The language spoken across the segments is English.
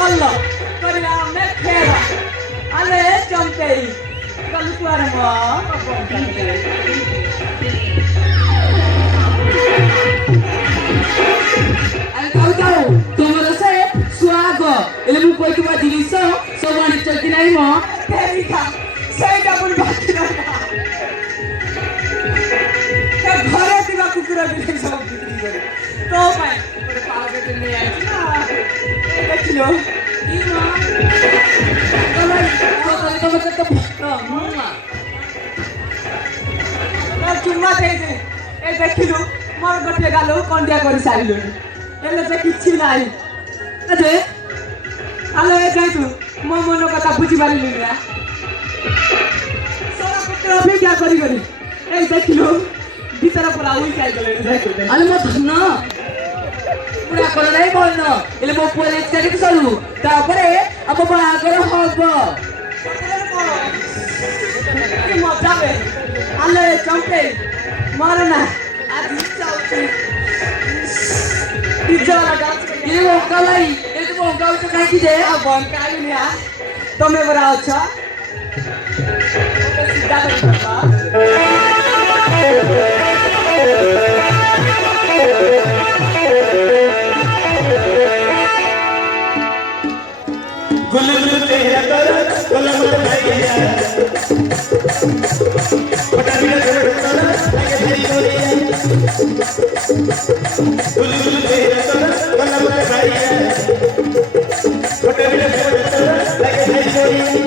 fallo କରିବା ଆମେ ଖେଳ ଆଲେ ଚମ୍ପେଇ ଗଲୁ କୁଆରେ ମ ଆଉ ଯାଉ ତମର ସେ ସ୍ୱାଗ ହେଲେ ମୁଁ କହିଥିବା ଜିନିଷ ସବୁ ଆଣିଛ କି ନାହିଁ ମ ଫେରିକା ସେଇଟା ପୁଣି ବାକି ରହିଲା ଘରେ ଥିବା କୁକୁର ବିଲେଇ ସବୁ ବିକ୍ରି କରି ତୋ ପାଇଁ ଗୋଟେ ପାଉଡର ନେଇ ଆଇଛି ନା ଏ ଦେଖିଲୁ ତମେ କେତେ ଚୁମା ଦେଇଦେ ଏ ଦେଖିଲୁ ମୋର ଗୋଟେ ଗାଲ କଣ୍ଡିଆ କରି ସାରିଲୁଣି ହେଲେ ସେ କିଛି ନାହିଁ ଯେ ଆଲୋ ଏ ଯାଇଛୁ ମୋ ମନ କଥା ବୁଝିପାରିଲୁନି ନା ସାରା କୁକୁର ଅପେକ୍ଷା କରି ଏଇ ଦେଖିଲୁ ଭିତର ପୁରା ଉଇ ଯାଇଗଲେଣି ଆଲେ ମୋ ଧନ ପୁରା କର ନାହିଁ ଭଲ ହେଲେ ମୋ ପୁଅ ଚାକିରି ସରୁ ତାପରେ ଆମ ବାହାଘର ହବ ମଜା ବେ ଆଲେ ଚମ୍ପେଇ ମୋର ନା ଆଜି ଇଚ୍ଛା ହଉଛି ଏ ବଙ୍କା ଭାଇ ଏଠି ବଙ୍କା ହଉଛ କାହିଁକି ଯେ ବଙ୍କାଇନି ତମେ ପରା ଅଛ ସିଧା गुलगुल तेरा कर कलम भैया पटारी कर लगे धरी गोरिया गुलगुल तेरा कर कलम भैया पटारी कर लगे धरी गोरिया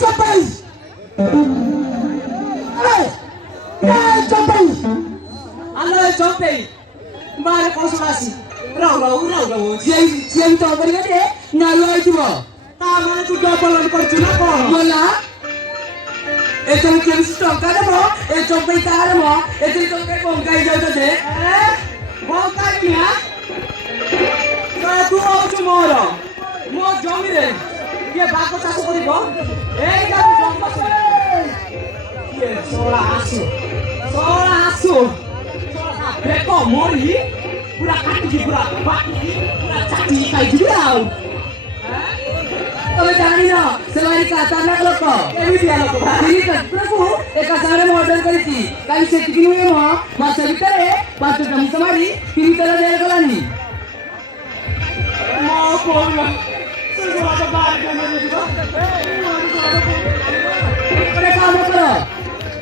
Chopay! Chopay! Ano Chopay? Mare konsulasi. Rau. Siang to bari gade na loi tibo. Ta mane tu double করছু না কোন? Bola. Eto mi kemi stop kada mo. Eto pai tara mo. Eto to ke bongkai jau to de. বলতাই না তুই হচ্ছে মোর মোর জমিরে ইয়ে বাঘ চাষ করিব এই গাড়ি জমা ইয়ে সোলা আসু সোলা দেখো মরি পুরা কাটি পুরা বাকি পুরা চাটি খাই দিবি আও Tome জানি না সেবারি কাতারনাক লোক এমনি আলো তো ঠিক আছে প্রভু একা সারে মর্ডার করেছি কাল সেটিকি নিয়ে মাছ ভিতরে 5 চামচ মারি 3 তলা দেয়া গলানি মো কোলা সোলা তো বাড়ি করে দিব করে কাম করো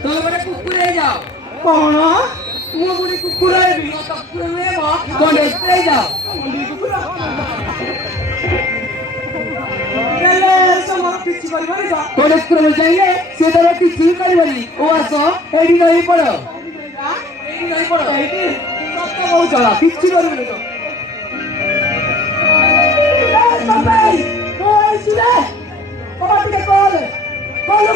তুমি বড় কুকুরে যাও কোন মো বুড়ি কুকুরাইবি কুকুরে নিয়ে কোন স্প্রে যাও এলে সমর কিছু করিবনি তো কোন স্প্রে চাইলে সে ধরে কিছু করিবনি ও আসো এডি নই পড়ো এডি নই পড়ো এইটি সত্য বউ চলা কিছু করিবনি তো Sampai! Oi, sudah! Kau tidak call! Call!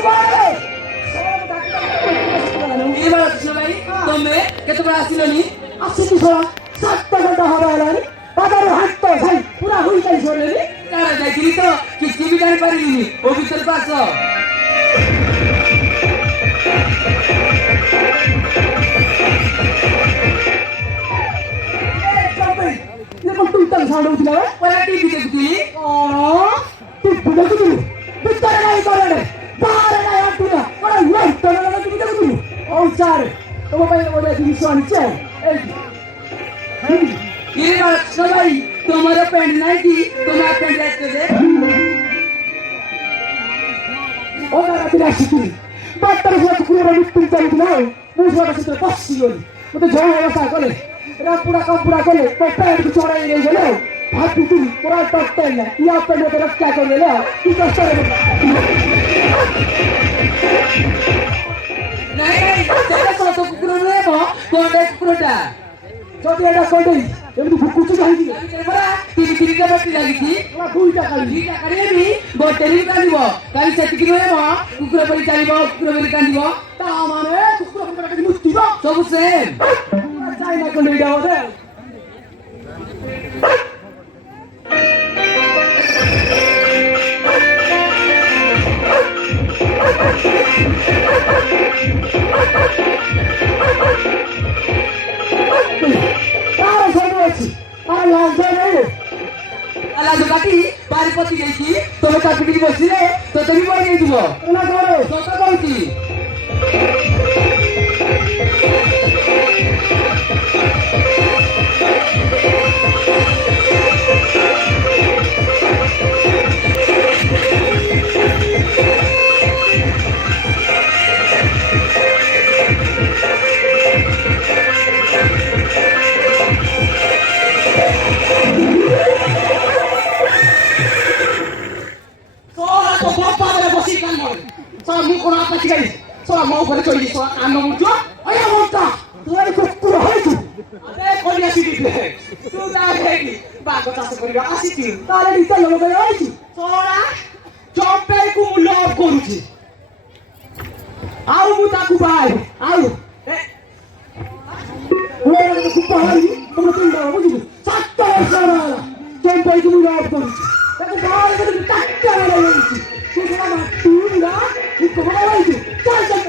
এবার সবাই তুমি কত বড় আসিলনি আসছে কি সোলা 7 ঘন্টা হবে আলানি বাজারে হাঁটতে ভাই পুরা হই যাই সরলেনি কারা যাইছিলি তো কিছু বি জানি পারিনি ও ভিতর pass Sampai! Ini kok tuntang sound উঠিলা ওরা টিভি দেখছিলি তুই বুঝে কি ভিতরে নাই করে বাইরে নাই আটুনা ওরা লাইট তো না তুমি দেখো ও স্যার তোমার ভাই ওরা তুমি শুনছে এই এবার সবাই তোমার প্যান্ট নাই কি তোমার প্যান্ট রাখতে দে ওরা রাতে আসছি বাচ্চার সাথে পুরো মৃত্যু চাই দিল মুসলার সাথে পাচ্ছি গলি ওটা ঝড় অবস্থা করে রাপুড়া কাপুড়া করে তো প্যান্ট চড়াই নিয়ে গেল ভাবি তুমি পুরা টকতেন না ইয়া প্যান্ট রক্ষা করে গেল কি কষ্ট হবে নাই নাই সেটা কত কুকুর নিয়ে কোন কুকুরটা যদি এটা করে এমনি ফুকুচু যাই দিবে তিন তিনটা বাটি লাগিছি ওরা 2 টাকা ই টাকা নেবি গোটেলি কাঁদিব কালি সেটিকি নয় কুকুর পরি চালিব কুকুর পরি কাঁদিব তা মানে কুকুর কুকুরটাকে মুক্তি দাও সবু সেম চাই না করে দাও দে তারা সব আছে আর লজ্জা নেই আলা দুকাটি বাড়িপতি গেছি তবে কাকুটি বসিলে তো তুমি বই দিয়ে দিব না করে কত কইছি Soalnya kok bapak ada bosikan mau. Soalnya mau kena apa sih guys? Soalnya mau pada coy soalnya kandang muncul. Ayo muncul. Soalnya kok kurang itu. Kau dia sih gitu. Sudah lagi. Bagus asal kau dia asik sih. Tadi di sana lo kaya aja. Soalnya sampai ku mulai korupsi. Aku muta aku baik. Aku. Mulai aku baik. Kamu tinggal apa sih? Satu sana. Sampai ku mulai korupsi. Tapi kalau itu tak cara lagi. Kau sama tunda. Kau mau itu. Cak.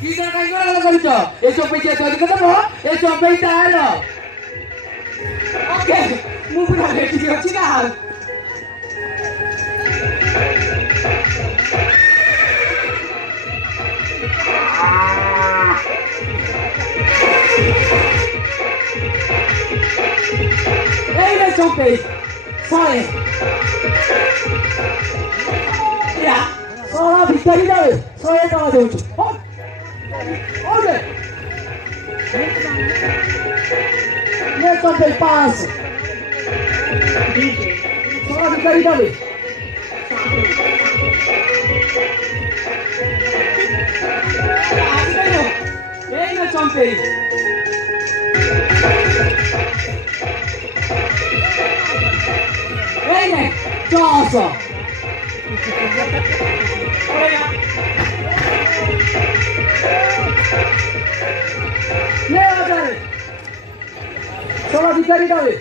Kita kan orang lagi tu. Esok pergi tu kita tu. Esok pergi tak. Oke, mau pulang dari Cina. Ini sampai, sorry. Ya, ভিখারি যাবে 100 টাকা দেবো ওকে নে চম্পে 5 সোনা ভিখারি যাবে এই না চম্পে এই নে 400 সোনা ভিখারি যাবে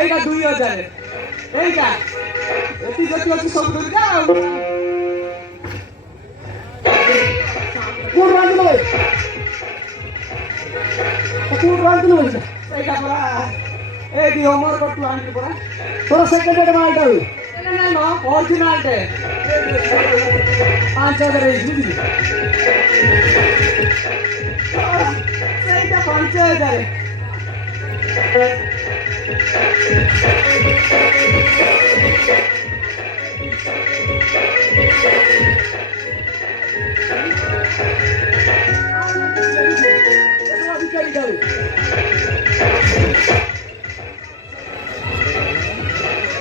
এইটা 2000 এইটা এটি যদি আছে সব ধরে দাও কোন রাখলো এইটা পড়া এই দি হোমওয়ার্ক করতে আনতে পড়া তোরা সেকেন্ডে মালটা না না না অরিজিনালটা 5000 এই বুঝলি এইটা 5000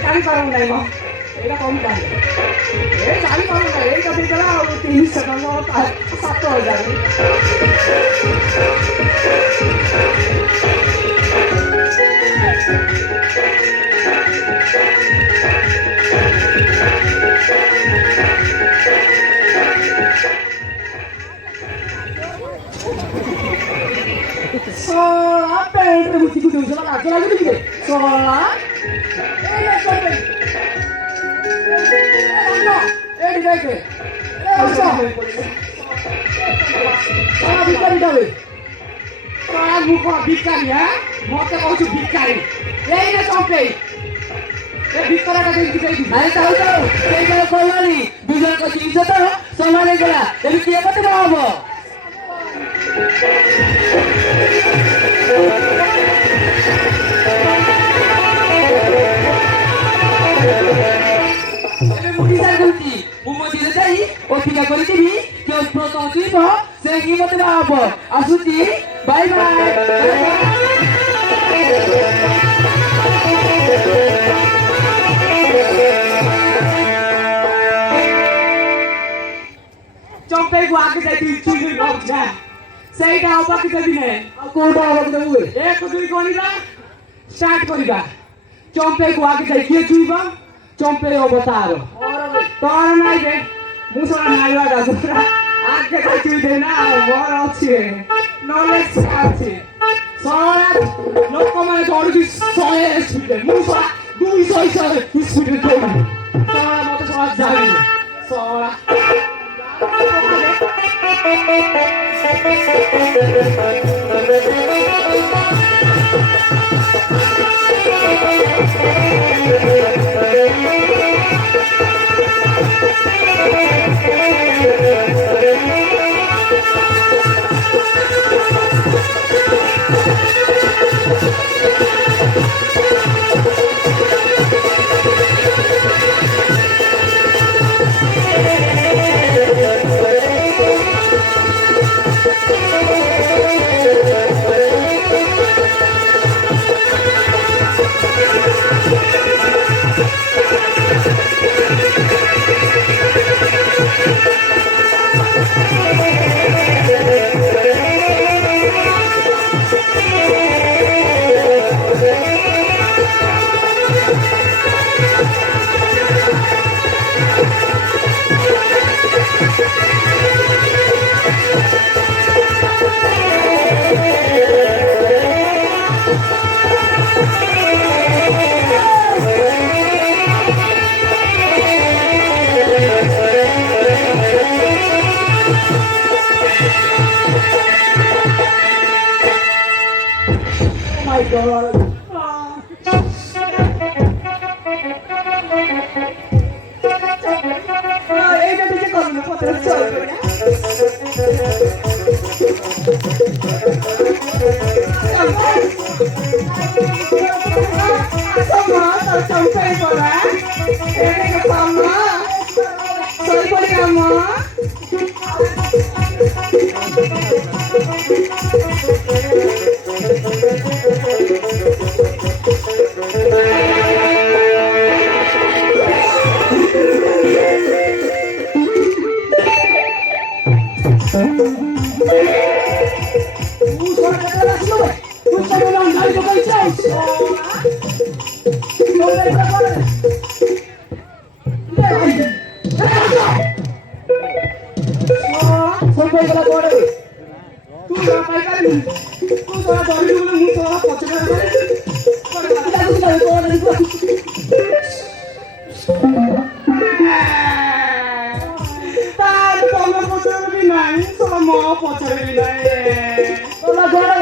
জানি পারো নাই মা এটা কম দাম এই জানি পারো না এইটা দিয়ে দাও 300 টাকা 7000 sola per buti kudu sama lagi dikit sola এই দেখে সারা ভিখারি যাবে সারা মুখ ভিখারি হ্যাঁ মতে কইছো ভিখারি এই না চম্পে এই ভিখারাটা দেখি দেখি আরে তাও সেই করে কইলানি দুজন কো জিনিস তো সমানে গেলা তুমি কি করতে পারবো মুখিসার গুলতি মুমতি দেই ও ঠিকা করে দিবি কেউ প্রথম দিব সেই কি মতে পাবো আসুচি বাই বাই চম্পে গো আগে যাই তুই চুরি রক যা সেইটা অবাক দেবি না কোনটা অবাক দেবো এক দুই গনিবা স্টার্ট করিবা চম্পে গো আগে যাই কি চুইবা চম্পে অবতার তোর নাই রে মুসরা নাইবা গাছরা আগে যাই চুই দে না বড় আছে নলেজ আছে সরা লোক মানে দৌড়ি সয়ে স্পিডে মুসরা 200 স্পিডে দৌড়ি সরা মতো সরা যাবে সরা মাই গড এইটা থেকে করবো না কত চল সম্পর্ক গলা করে তুই না পাই কালি তুই তোরা দড়ি গুলো মুখ তোরা পছন্দ করে তার তোমরা পছন্দ কি নাই তোরা মো পছন্দ কি নাই গলা করে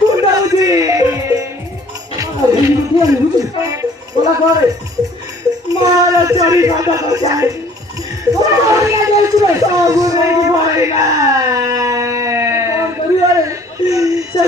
কুন্ডাউজি গলা করে মারা চরি কথা চাই সব ভয় না সে